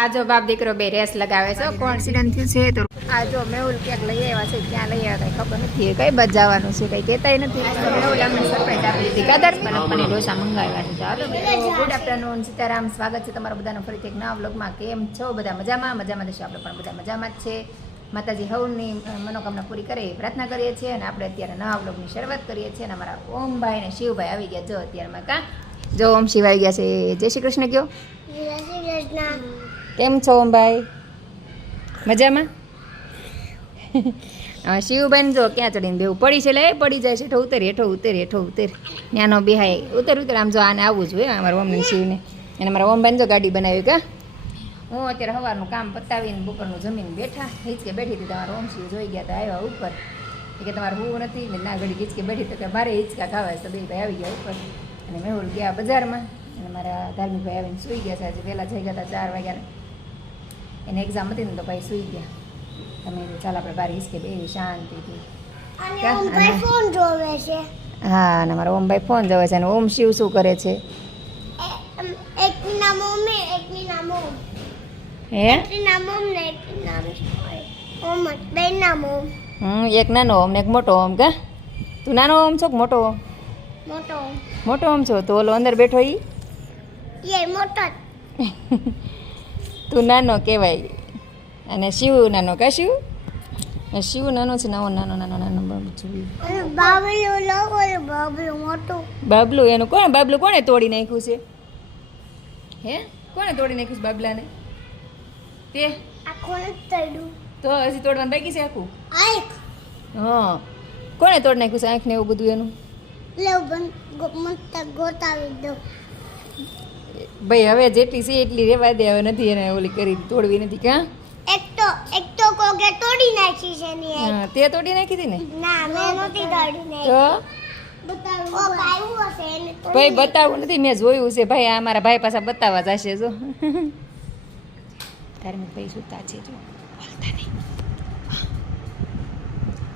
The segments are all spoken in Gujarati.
આ જો બાપ દીકરો બે રેસ લગાવે છે. કોણ એક્સિડન્ટ થયું છે તો આ જો મેહુલ ક્યાંક લઈ આવ્યા છે ક્યાં લઈ આવ્યા કઈ ખબર નથી. કઈ બજાવવાનું જવાનું છે કઈ કહેતાય નથી. મેહુલ અમને સરપ્રાઈઝ આપી દીધી. કદર પનપની ઢોસા મંગાવ્યા છે. ચાલો ગુડ આફ્ટરનૂન સીતારામ. સ્વાગત છે તમારા બધાનો ફરીથી એક નવા વ્લોગમાં કેમ છો? બધા મજામાં? મજામાં દેશો આપણે પણ બધા મજામાં જ છે. માતાજી હવની મનોકામના પૂરી કરે એ પ્રાર્થના કરીએ છીએ અને આપણે અત્યારે નવા વ્લોગની શરૂઆત કરીએ છીએ અને અમારા ઓમભાઈ અને શિવભાઈ આવી ગયા. જો અત્યારમાં કા જો ઓમ શિવ આવી ગયા છે. જય શ્રી કૃષ્ણ કયો. કેમ છો ઓમભાઈ મજામાં? હા શિવબેન જો ક્યાં ચડીને બેવું પડી છે લે પડી જાય છે. હેઠો ઉતર હેઠો ઉતર હેઠો ઉતર. ત્યાંનો બિહાય. ઉતર ઉતર. આમ જો આને આવવું જોઈએ અમારા ઓમની શિવને. અને મારા ઓમબેન જો ગાડી બનાવી કા? હું અત્યારે સવારનું કામ પતાવીને બપોરનું જમીન બેઠા. હિચકે બેઠી હતી તમારા ઓમ શિવ જોઈ ગયા તો આવ્યા ઉપર. કે તમારે હું નથી ને ના ઘડી હિચકે બેઠી તો કે મારે હિચકા ખાવા તો બે ભાઈ આવી ગયા ઉપર. અને મેહુલ ગયા બજારમાં. અને મારા ધાર્મિક ભાઈ આવીને સૂઈ ગયા છે આજે વહેલા જઈ ગયા હતા ચાર વાગ્યાને. એને એક્ઝામ હતી ને તો ભાઈ સૂઈ ગયા તમે ચાલ આપણે બાર હિસકે બે શાંતિથી? ફોન જોવે છે હા અને મારા ઓમભાઈ ફોન જોવે છે અને ઓમ શિવ શું કરે છે એકની નામ મમ્મી એકની નામ ઓમ હે એકની નામ ઓમ ને એકની નામ ઓમ બે નામ ઓમ હમ એક નાનો ઓમ ને એક મોટો ઓમ કે તું નાનો ઓમ છો કે મોટો ઓમ મોટો ઓમ મોટો ઓમ છો તો ઓલો અંદર બેઠો ઈ એ મોટો. તું નાનો કહેવાય. અને શિવ નાનો કા શિવ? શિવ નાનો છે નવો નાનો નાનો નાનો બાબુ જોયું બાબલું લો બાબલું મોટું. બાબલું એનું કોણ? બાબલું કોણે તોડી નાખ્યું છે? હે? કોણે તોડી નાખ્યું છે બાબલાને? તે? તો હજી તોડવાનું બાકી છે આખું? હા. કોણે તોડી નાખ્યું છે આંખ ને એવું બધું એનું? ગોતાવી દો. ભાઈ હવે જેટલી છે એટલી રેવા દે હવે નથી એને ઓલી કરી તોડવી નથી કાં એક તો એક તો કોકે તોડી નાખી છે ને હા તે તોડી નાખી હતી ને? ના મેં નહોતી તોડી નાખી. તો? ભાઈ બતાવવું નથી મેં જોયું છે. ભાઈ આ મારા ભાઈ પાસે બતાવવા જશે જો. ધાર્મિક ભાઈ સુતા છે જો. બોલતા નહીં હા.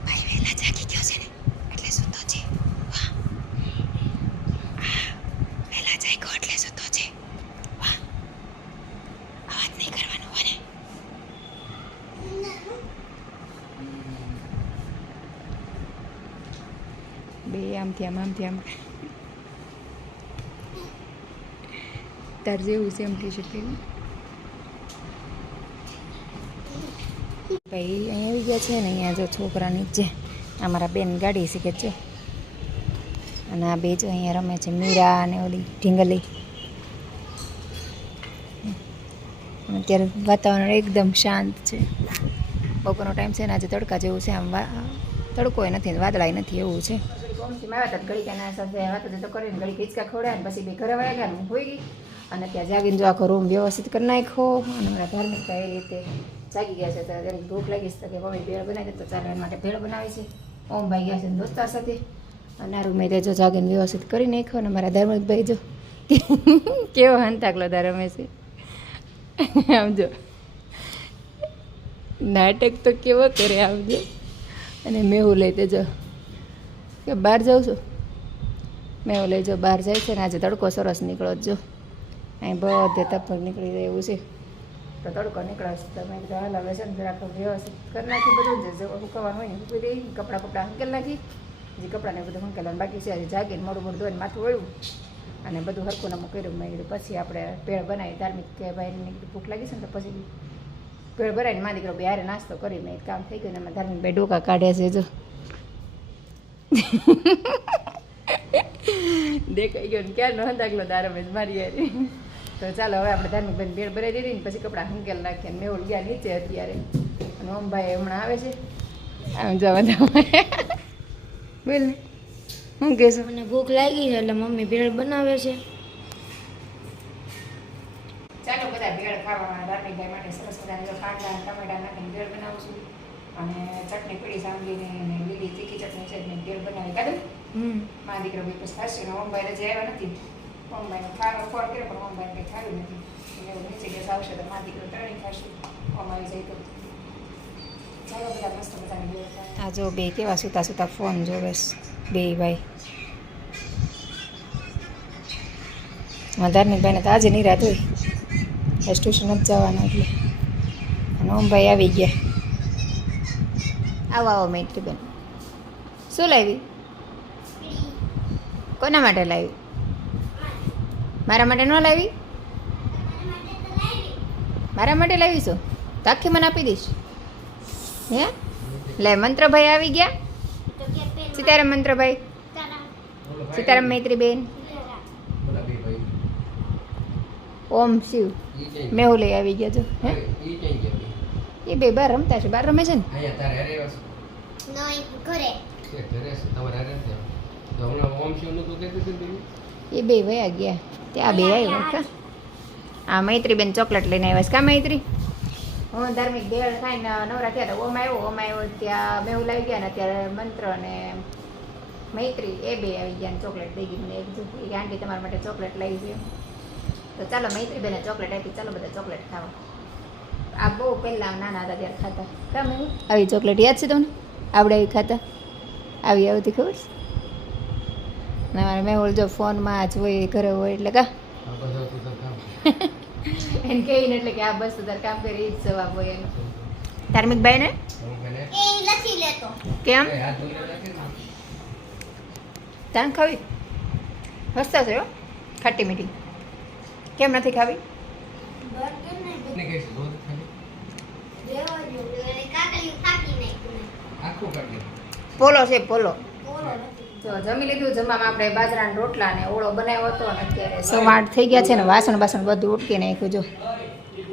ભાઈ વહેલા જાગી ગયો છે ને એટલે સૂતો છે વાહ. આ, વહેલા જાગ્યો એટલે સૂતો છે વાહ. અવાજ નહીં કરવાનો હો ને બે આમથી આમ આમથી આમ. તાર જેવું છે એમ ટી શકે ભાઈ અહીંયા આવી ગયા છે ને, અહીંયા જો છોકરાની છે અમારા બેન ગાડી શીખે છે. અને આ બે જો અહીંયા રમે છે, મીરા અને ઓલી ઢીંગલી. અત્યારે વાતાવરણ એકદમ શાંત છે. બપોરનો ટાઈમ છે ને, આજે તડકા જેવું છે, આમ તડકો નથી વાદળાય નથી એવું છે. ઘડી કાના સાથે વાતો તો કરીને ઘડી હિંચકા ખવડાય ને પછી બે ઘરે વયા ગયા હું હોઈ ગઈ. અને ત્યાં જાગીને જો આખો રૂમ વ્યવસ્થિત કરી નાખ્યો. અને મારા ધાર્મિકતા એ રીતે જાગી ગયા છે તો ત્યારે ભૂખ લાગી છે કે મમ્મી ભેળ બનાવી દે તો ચાલો એના માટે ભેળ બનાવી છે. ઓમભાઈ ગયા છે ને દોસ્તાર સાથે. અને આ રૂમે જો જાગીને વ્યવસ્થિત કરી નાખ્યો અને મારા ધાર્મિકભાઈ જો કેવો હંતાકલો તારા રમે છે. આવજો. નાટક તો કેવો કરે, આવજો. અને મેહું લઈ દેજો કે બહાર જાઉં છું? મેહું લઈ જાઉં બહાર જાય છે ને આજે તડકો સરસ નીકળો જ જો. અહીં બધે તપર નીકળી જાય એવું છે. તો તડકો નીકળશે તમે મેં હાલ હવે છે ને જરાક વ્યવસ્થિત કરી નાખી બધું જ જો સુકવવાનું હોય ને મૂકી દઈ કપડાં કપડાં હંકેલ નાખી. જે કપડાને બધું હંકેલવાનું બાકી છે, આજે જાગીને મોડું મોડું ધોઈને માથું વળ્યું. અને બધું હરખું નમું કર્યું. મેં કીધું, પછી આપણે ભેળ બનાવી ધાર્મિક કે ભાઈને ભૂખ લાગી છે ને તો પછી ભેળ ભરાઈને માં દીકરો બે હારે નાસ્તો કરી મેં કામ થઈ ગયું ને અમે ધાર્મિક ભાઈ ડોકા કાઢ્યા છે જો. દેખાઈ ગયો ને ક્યારનો દાખલો દારો મેં મારી યારી તો ચાલો હવે આપણે ધાર્મિક ભાઈ ભેળ ભરાઈ દીધી ને પછી કપડાં હંકેલ નાખીએ ને મેહુલ ગયા નીચે અત્યારે. અને ઓમભાઈ હમણાં આવે છે. આમ જવા દો. બોલ ને. શું કહેશો મને ભૂખ લાગી છે એટલે મમ્મી ભેળ બનાવે છે. ચાલો બધા ભેળ ખાવા ધાર્મિકભાઈ માટે સરસ મજાની કાંદા ટમેટા નાખીને ભેળ બનાવું છું. અને ચટણી પીળી સાંભળીને અને લીલી તીખી ચટણી છે ને ઘેર બનાવી કાઢું. મારા દીકરા ભાઈ પછી થશે ને ઓમભાઈ રજે આવ્યા નથી. ઓમભાઈને ખાવાનો ફોન કર્યો પણ ઓમભાઈ કંઈ ખાયું નથી. એટલે નીચે ગેસ આવશે તો મારા દીકરો ત્રણેય ખાશે. ઓમ આવી જાય તો આ જો બે કેવા સુતા સુતા ફોન જોવે બે ભાઈ. ધાર્મિકભાઈને તો આજે નિરાત હોય. આજ ટ્યુશન જ જવાના એટલે. અને ભાઈ આવી ગયા. આવો આવો મૈત્રીબેન શું લાવી કોના માટે લાવી મારા માટે ન લાવી? મારા માટે લાવી શું? તો આખી મને આપી દઈશ. હે? લે, મંત્રભાઈ આવી ગયા. સીતારામ મંત્રભાઈ. તારા સીતારામ મૈત્રીબેન ઓમ શિવ. મેહુલે આવી ગયા છો હે? એ બે બાર રમતા છે. બાર રમે છે ને? નહીં ઘરે એ બે વયા ગયા. ત્યાં બે આવ્યા કા આ મૈત્રીબેન ચોકલેટ લઈને આવ્યા છે. કા મૈત્રી? હું ધાર્મિક ભેળ ને નવરા થયા હતા. ઓમ આવ્યો ઓમ આવ્યો. ત્યાં મેહુલ આવી ગયા ને અત્યારે મંત્ર અને મૈત્રી એ બે આવી ગયા ચોકલેટ દઈ ગઈ મને એક એ આંટી તમારા માટે ચોકલેટ લઈ છે. તો ચાલો મૈત્રી બેને ચોકલેટ આપી. ચાલો બધા ચોકલેટ ખાવા. આ બહુ પહેલાં નાના હતા ત્યારે ખાતા. તમે આવી ચોકલેટ યાદ છે તમને? આપણે આવી ખાતા? આવી આવતી ખબર છે? ને મારે મેહુલ જો ફોનમાં જ હોય ઘરે હોય એટલે કા? એને કહીને એટલે કે આ બસ તાર કામ કરી જ જવાબ હોય એનો. ધાર્મિક ભાઈ ને? એ લખી લેતો. કેમ? તાન ખાવી? મસ્ત છે હો ખાટી મીઠી. કેમ નથી ખાવી? પોલો છે પોલો. તો જમી લીધું જમવામાં આપણે બાજરાના રોટલા ને ઓળો બનાવ્યો હતો અને અત્યારે સવાટ આઠ થઈ ગયા છે ને વાસણ બાસણ બધું ઉટકી નાખ્યું જો.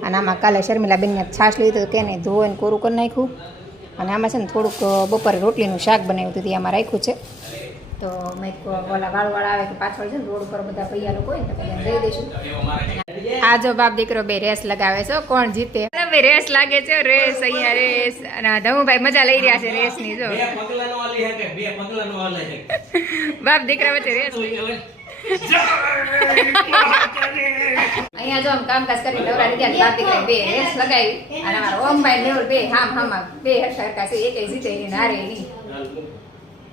અને આમાં કાલે શર્મિલા બેનને છાશ લીધું તેને ધોઈને કોરું કરી નાખ્યું. અને આમાં છે ને થોડુંક બપોરે રોટલીનું શાક બનાવ્યું હતું તે આમાં રાખ્યું છે. તો મેં ઓલા વાળવાળા આવે કે પાછળ છે રોડ ઉપર બધા ભૈયા લોકો હોય તો દઈ દઈશું. આ જો બાપ દીકરો બે રેસ લગાવે છે કોણ જીતે? બે રેસ લાગે છે રેસ અહીંયા રેસ. અને ધમુભાઈ મજા લઈ રહ્યા છે રેસની જો બાપ દીકરા વચ્ચે રેસ અહીંયા જો આમ કામકાજ કરી નવરા થઈ બાપ દીકરા બે રેસ લગાવી. અને અમારા ઓમભાઈ નેવર બે હામ હામ બે હરખા હરખા છે એક જીતે નહીં હારે નહીં.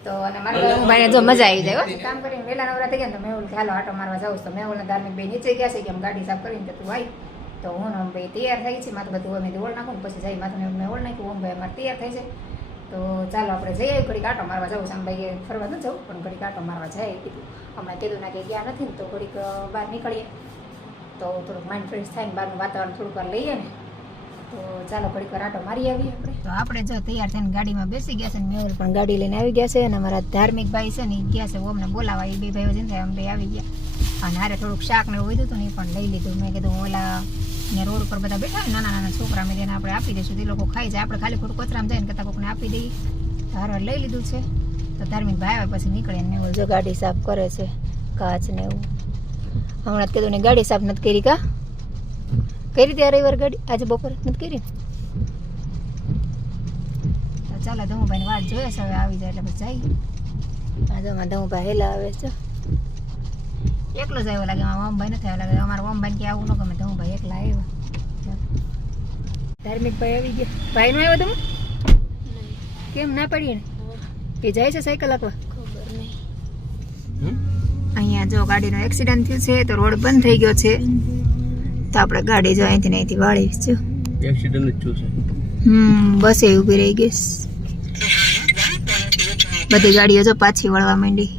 તો અને મારા જો મજા આવી જાય કામ કરીને વહેલા નવરા થઈ ગયા તો મેં ઓલું હાલો આટો મારવા જાઉં તો મેં ઓલા ધાર્મિક બે નીચે ગયા છે કે આમ ગાડી સાફ કરીને કે તું આવી તો હું ને ભાઈ તૈયાર થઈ છે માથું બધું અમે ઓળ નાખું પછી જઈ માથું મેં ઓળ નાખ્યું. ઓમ ભાઈ અમારે તૈયાર થઈ છે. તો ચાલો આપણે જઈએ ઘડીક આટો મારવા જવું છે આમ ભાઈ ફરવા ન જવું પણ ઘડીક આટો મારવા જાય કીધું. હમણાં કીધું ના કે ગયા નથી ને તો ઘડીક બહાર નીકળીએ. તો થોડુંક માઇન્ડ ફ્રેશ થાય ને બહારનું વાતાવરણ થોડુંક વાર લઈએ ને. તો ચાલો ઘડીક વાર આટો મારી આવીએ તો આપણે જો તૈયાર થઈને ગાડીમાં બેસી ગયા છે ને પણ ગાડી લઈને આવી ગયા છે અને અમારા ધાર્મિક ભાઈ છે ને એ ગયા છે ઓમને બોલાવા એ બે ભાઈઓ છે ને આવી ગયા. અને હારે થોડુંક શાક ને એવું લીધું હતું ને પણ લઈ લીધું. મેં કીધું ઓલા ને રોડ ઉપર બધા બેઠા ને નાના નાના છોકરા, મેં તેને આપણે આપી દઈશું. તે લોકો ખાઈ જાય. આપણે ખાલી ખોટું કચરામાં જાય ને કરતાં કોકને આપી દઈએ. હારવાર લઈ લીધું છે. તો ધાર્મિક ભાઈ આવે પછી નીકળે ને મેહુલ જો ગાડી સાફ કરે છે, કાચ ને એવું. હમણાં કીધું ને ગાડી સાફ નથી કરી કા? કરી હતી રવિવાર ગાડી. આજે બપોરે નથી કરી? ચાલો ધમુભાઈ વાત જોઈએ છે હવે આવી જાય એટલે પછી જઈએ આજે અમારા ધમુભાઈ હેલા આવે છે. એકલો જ આવ્યો લાગે મારા ઓમભાઈ નથી આવ્યો લાગે. અમારા ઓમભાઈ કે આવું ન ગમે. ધમુભાઈ એકલા આવ્યા. ધાર્મિક ભાઈ આવી ગયા. ભાઈ નો આવ્યો તમે? કેમ ના પડીએ ને? એ જાય છે સાયકલ આપવા? ખબર નહીં. અહીંયા જો ગાડીનો એક્સિડન્ટ થયો છે તો રોડ બંધ થઈ ગયો છે. તો આપણે ગાડી જો અહીંથી અહીંથી વાળી જો એક્સિડન્ટ જ છું. હમ બસે ઊભી રહી ગઈ. બધી ગાડીઓ જો પાછી વળવા માંડી.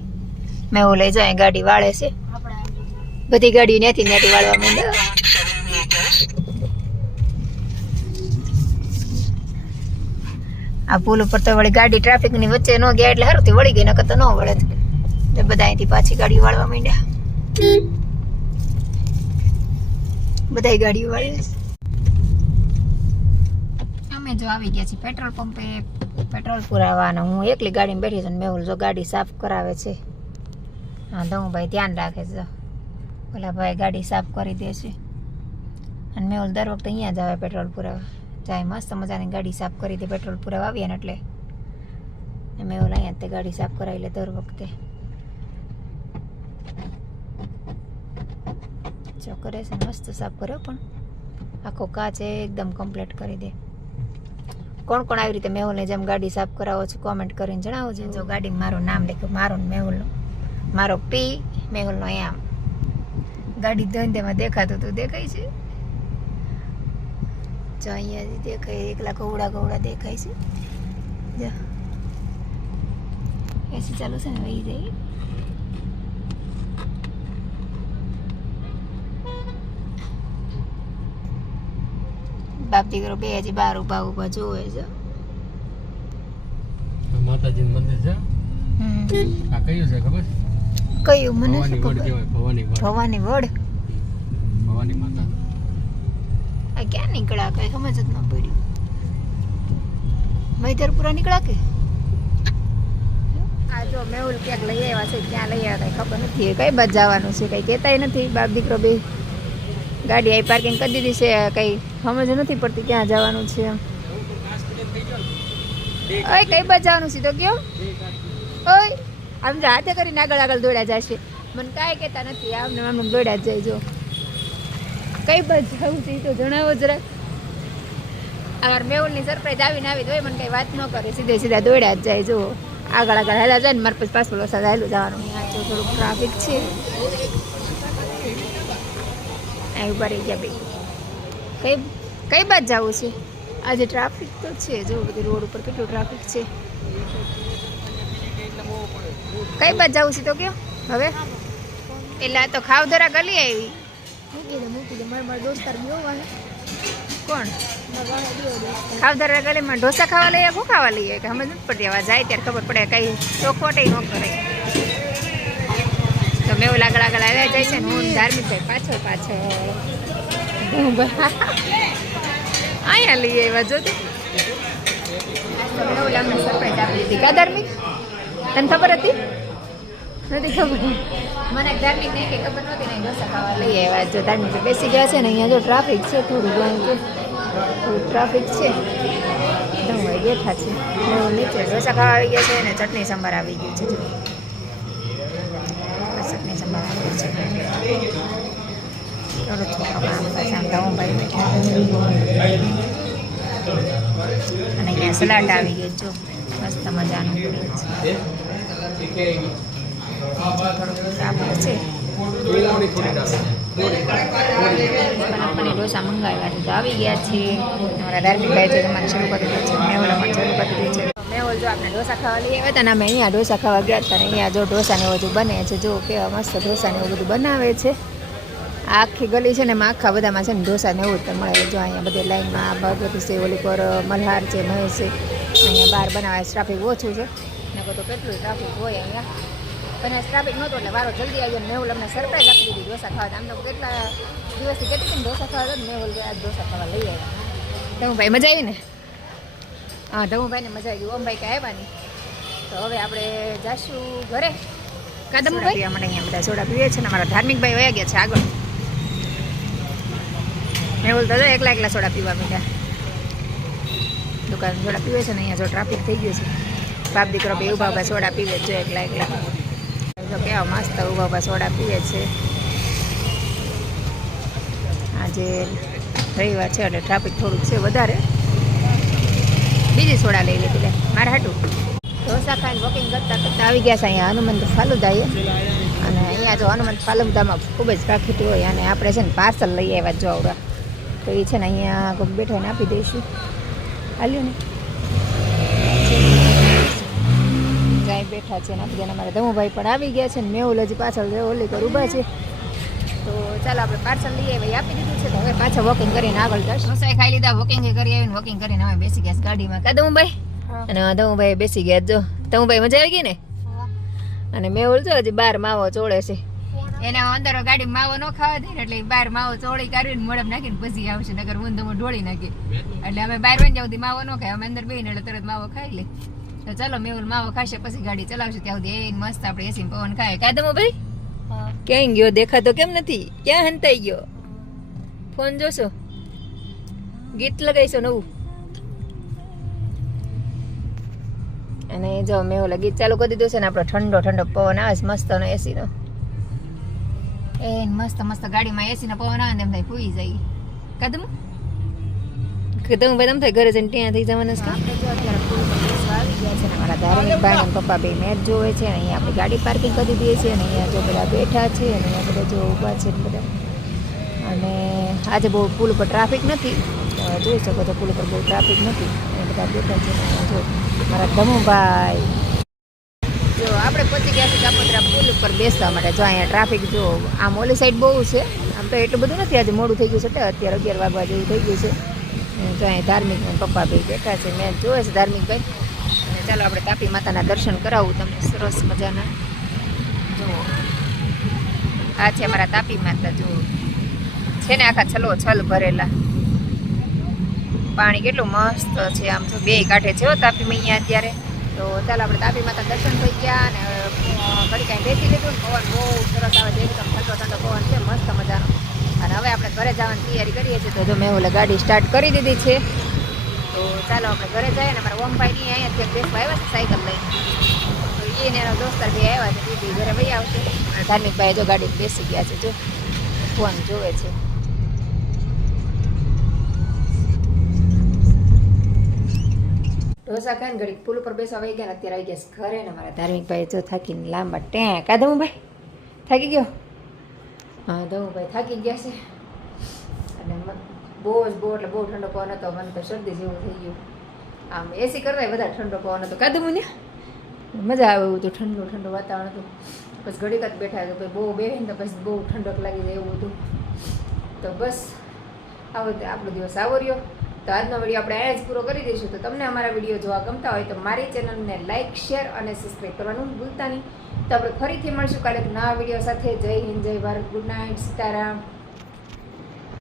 મેં એવું લઈ જાય ગાડી વાળે છે. બધી ગાડીઓ ન્યાથી ન્યાથી વાળવા માંડ્યા. આ પુલ ઉપર તો વળી ગાડી ટ્રાફિકની વચ્ચે ન ગયા એટલે સારું વળી ગઈ નકર તો ન વળે. એટલે બધા અહીંથી પાછી ગાડી વાળવા માંડ્યા. બધાય ગાડીઓ વાળે છે અમે જો આવી ગયા છીએ પેટ્રોલ પંપે. પેટ્રોલ પુરાવાના હું એકલી ગાડીમાં બેઠી છું મેહુલ જો ગાડી સાફ કરાવે છે. હા ધમુભાઈ ધ્યાન રાખે છે ઓલા ભાઈ ગાડી સાફ કરી દે છે. અને મેહુલ દર વખતે અહીંયા જ આવે પેટ્રોલ પુરાવા. જાય મસ્ત મજાની ગાડી સાફ કરી દે, પેટ્રોલ પુરાવા આવીએ ને એટલે. મેહુલ અહીંયા તે ગાડી સાફ કરાવી લે દર વખતે. જો કરે છે મસ્ત સાફ કર્યો, પણ આખો કાચ એકદમ કમ્પ્લીટ કરી દે. કોણ કોણ આવી રીતે મેહુલને જેમ ગાડી સાફ કરાવો છો કોમેન્ટ કરીને જણાવજો. જો ગાડી મારું નામ લખ્યું, મારું મેહુલનું. મારો પી મેહુલનો એમ ગાડી તેમાં દેખાતું હતું, દેખાય છે? જો અહીંયા દેખાય, એકલા કવડા કવડા દેખાય છે. જો. એસી ચાલુ છે ને, વહી જાય. બાપ દીકરો બે હજી બાર ઊભા ઊભા જોવે છે. માતાજી મંદિર છે? આ કયું છે ખબર? કયું મને શું વડ ખબર? ભવાની વડ. ભવાની વડ? ભવાની માતા. આ ક્યાં નીકળ્યા કઈ સમજ જ ન પડ્યું મૈધરપુરા નીકળ્યા કે? આ જો મેહુલ ક્યાંક લઈ આવ્યા છે ક્યાં લઈ આવ્યા કઈ ખબર નથી. કઈ બાજુ જવાનું છે કઈ કહેતાય નથી. બાપ દીકરો બે ગાડી આઈ પાર્કિંગ કરી દીધી છે કઈ સમજ નથી પડતી ક્યાં જવાનું છે એમ. ઓય, કઈ બચાવવાનું તો કયો? ઓય, આમ રાતે કરીને આગળ આગળ દોડ્યા જશે મને કાંઈ કહેતા નથી આમને આમ દોડ્યા જ જાય જો. કઈ બાજુ જવું છે તો જણાવો જરાક. અમાર મેહુલની સરપ્રાઈઝ આવીને આવી હોય મને કઈ વાત ન કરે. સીધે સીધા દોડ્યા જ જાય, જો. આગળ આગળ હેલા જાય ને મારે પછી પાછળ વરસાદ હેલું જવાનું. અહીંયા જો થોડુંક ટ્રાફિક છે. આવી પડી ગયા ભાઈ કઈ કઈ બાદ જવું છે? આજે ટ્રાફિક તો છે જો બધી રોડ ઉપર કેટલું ટ્રાફિક છે. કઈ બાદ જવું છે તો કયો? હવે? એટલે તો ખાવધરા ગલી આવી. મૂકી દે મૂકી દે મારા મારા દોસ્તાર જોવાને કોણ? ખાવધરા ગલીમાં ઢોસા ખાવા લઈએ શું ખાવા લઈએ કે સમજ નથી પડતી હવે જાય ત્યારે ખબર પડે કઈ ચોખવટે ન કરે. તો મેં લાગડા આગળ આગળ આવ્યા જાય છે ને હું ધાર્મિક ભાઈ પાછળ પાછળ. અહીંયા લઈએ એવા જો ધાર્મિક તને ખબર હતી? નથી ખબર. મને ધાર્મિક નહીં કે ખબર નહોતી ને ઢોસા ખાવા લઈ આવ્યા. જો ધાર્મિક બેસી ગયા છે ને અહીંયા જો ટ્રાફિક છે થોડું ઘણું થોડું ટ્રાફિક છે. વળી બેઠા છે. નીચે ઢોસા ખાવા આવી ગયા છે અને ચટણી સંભાર આવી ગયું છે ચટણી સંભાર આવી ગયું છે. ભાઈ બેઠા અને અહીંયા સલાડ આવી ગયું જો મસ્ત મજાનું છે ડોસા મંગાવ્યા છે તો આવી ગયા છે અમારા ધાર્મિક ભાઈ છે તમારે શરૂ કરી દીધું છે મેવડામાં પણ શરૂ કરી દીધું છે મેહોલ જો ઢોસા ખાવા લઈ આવ્યા હતા અમે અહીંયા ઢોસા ખાવા ગયા હતા ને અહીંયા જો ઢોસા ને બધું બને છે, જો કેવા મસ્ત ઢોસા ને એવું બધું બનાવે છે. આખી ગલી છે ને, એમાં આખા બધામાં છે ને ઢોસા ને એવું જ મળે. જો અહીંયા બધી લાઈનમાં ભગવતી છે, ઓલી પર મલ્હાર છે મહેશ છે, અહીંયા બહાર બનાવે ટ્રાફિક ઓછું છે. ને બધું કેટલું ટ્રાફિક હોય અહીંયા. પણ ટ્રાફિક નહોતો એટલે વારો જલ્દી આવ્યો મેહુલ અમને સરપ્રાઈઝ આપી દીધી ઢોસા ખાવા. તો કેટલા દિવસથી કેટલી હતી ઢોસા ખાવા હતા મેહુલ આજ ઢોસા ખાવા લઈ આવ્યા. ધમુભાઈ મજા આવી ને? હા ધમુભાઈને મજા આવી. ઓમભાઈ કે આવ્યા નહીં? તો હવે આપણે જાશું ઘરે. કાદમભાઈ માટે અહીંયા બધા સોડા પીએ છે ને, અમારા ધાર્મિક ભાઈ વયા ગયા છે આગળ. તો જો એકલા એકલા સોડા પીવા મીઠા દુકાન સોડા પીવે છે ને અહીંયા જો ટ્રાફિક થઈ ગયું છે. બાપ દીકરો બે ઊભા ઊભા સોડા પીવે છે એકલા એકલા. જો કેવા મસ્ત ઊભા ઊભા સોડા પીવે છે. આજે રવિવાર છે એટલે ટ્રાફિક થોડુંક છે વધારે. બીજી સોડા લઈ લીધી લે, મારે હાટું. ઢોસા ખાઈને વોકિંગ કરતા કરતા આવી ગયા છે અહીંયા હનુમંત ફાલુદાએ. અને અહીંયા જો હનુમંત ફાલુદામાં ખૂબ જ ટ્રાફિક હોય અને આપણે છે ને પાર્સલ લઈ આવ્યા જો આવડા તો એ છે ને અહીંયા કોઈક બેઠાને આપી દઈશું. હાલ્યું ને. ગાય બેઠા છે ને આપી દેના મારા ધમુભાઈ પણ આવી ગયા છે ને મેહુલ હજી પાછળ ઓલી કર ઊભા છે. તો ચાલો આપણે પાર્સલ લઈ આવી આપી દીધું છે તો હવે પાછા વોકિંગ કરીને આગળ જશું રસોઈ ખાઈ લીધા વોકિંગ કરી આવીને વોકિંગ કરીને અમે બેસી ગયા ગાડીમાં. કા ધમુભાઈ? અને ધમુભાઈ બેસી ગયા જો. ધમુભાઈ મજા આવી ગઈ ને? અને મેહુલ જો હજી બાર માવો ચોળે છે. એને અંદર ગાડી માવો ન ખાવા દે ને એટલે બહાર માવો ચોળી કાઢીને મોડમ નાખીને પછી આવશે નગર ઊંધમાં ઢોળી નાખી. એટલે અમે બહાર વહી જાવ માવો ન ખાય અમે અંદર બેહીને એટલે તરત માવો ખાઈ લે. તો ચાલો મેહુલ માવો ખાશે પછી ગાડી ચલાવશે ત્યાં સુધી એ મસ્ત આપણે એસી પવન ખાય. કાદમો ભાઈ? ક્યાંય ગયો? દેખાતો કેમ નથી? ક્યાં હંતાઈ ગયો? ફોન જોશો. ગીત લગાવીશો નવું. અને જો મેં ઓલા ગીત ચાલુ કરી દીધું છે ને આપણો ઠંડો ઠંડો પવન આવે મસ્ત નો. એસીનો એ મસ્ત મસ્ત ગાડીમાં એસીનો પવન આવે એમ થાય ફૂઈ જાય. કદમ કદમ ભાઈ તમે ઘરે જઈને ત્યાં થઈ જવાના છે આપણે જો અત્યારે ફૂલ આવી ગયા છે ને મારા ધાર્મિક ભાઈ અને પપ્પા બે મેચ જોવે છે અને અહીંયા આપણી ગાડી પાર્કિંગ કરી દઈએ છીએ અને અહીંયા જો બધા બેઠા છે અને અહીંયા બધા જો ઊભા છે ને બધા. અને આજે બહુ પુલ ઉપર ટ્રાફિક નથી. જોઈ શકો છો પુલ ઉપર બહુ ટ્રાફિક નથી. એ બધા બેઠા છે ને જો મારા ધમુભાઈ જો, આપણે પહોંચી ગયા છીએ કાપોદ્રા પુલ ઉપર બેસવા માટે. જો, અહીંયા ટ્રાફિક જો, આમ ઓલી સાઈડ બહુ છે. આમ તો એટલું બધું નથી આજે મોડું થઈ ગયું છે અત્યારે અગિયાર વાગવા જેવું થઈ ગયું છે. જો, અહીંયા ધાર્મિક પપ્પા ભાઈ બેઠા છે. મેં જોયે છે ધાર્મિક ભાઈ. અને ચાલો, આપણે તાપી માતાના દર્શન કરાવું તમને. સરસ મજાના. જો, આ છે અમારા તાપી માતા જુઓ છે ને આખા છલો, છલ ભરેલા. પાણી કેટલું મસ્ત છે. આમ તો બે કાંઠે છે તાપીમાં અહીંયા અત્યારે. તો ચાલો આપણે તાપી માતા દર્શન થઈ ગયા અને ઘડી કાંઈ બેસી લીધું પવન બહુ સરસ આવે છે, એકદમ ઠંડો ઠંડો પવન છે, મસ્ત મજાનો. અને હવે આપણે ઘરે જવાની તૈયારી કરીએ છીએ, તો જો મેં ઓલે ગાડી સ્ટાર્ટ કરી દીધી છે, તો ચાલો આપણે ઘરે જઈએ ને મારા ઓમભાઈ અહીંયા ત્યાં બેસવા આવ્યા છે સાયકલ લઈને. તો ને એનો દોસ્તાર બે આવ્યા છે, દીદી ઘરે ભાઈ આવશે. અને ધાર્મિક ભાઈ જો ગાડી બેસી ગયા છે, જો, ફોન જોવે છે. ઢોસા ખાઈને ઘડીક પુલ ઉપર બેસવા વહી ગયા અત્યારે આવી ગયા ઘરે ને મારા ધાર્મિક ભાઈ જો થાકીને લાંબા ટેં કા ભાઈ થાકી ગયો? હા ભાઈ થાકી ગયા છે. અને બહુ જ બહુ, એટલે બહુ ઠંડો પવન હતો, મને તો શરદી જેવું થઈ ગયું. આમ એસી કરતા વધારે ઠંડો પવન હતો. કાદું ને મજા આવે એવું હતું ઠંડુ ઠંડુ વાતાવરણ હતું. પછી ઘડીક જ બેઠા તો ભાઈ બહુ બેહીને તો પછી બહુ ઠંડક લાગી જાય એવું હતું. તો બસ આવો આપણો દિવસ આવો રહ્યો તો આજનો વીડિયો આપણે અહીંયા જ પૂરો કરી દઈશું. તો તમને અમારા વીડિયો જોવા ગમતા હોય તો મારી ચેનલને લાઇક શેર અને સબસ્ક્રાઈબ કરવાનું ભૂલતા નહીં. તો આપણે ફરીથી મળશું કાલે નવા વીડિયો સાથે. જય હિન્દ, જય ભારત. Good night, Sitaram.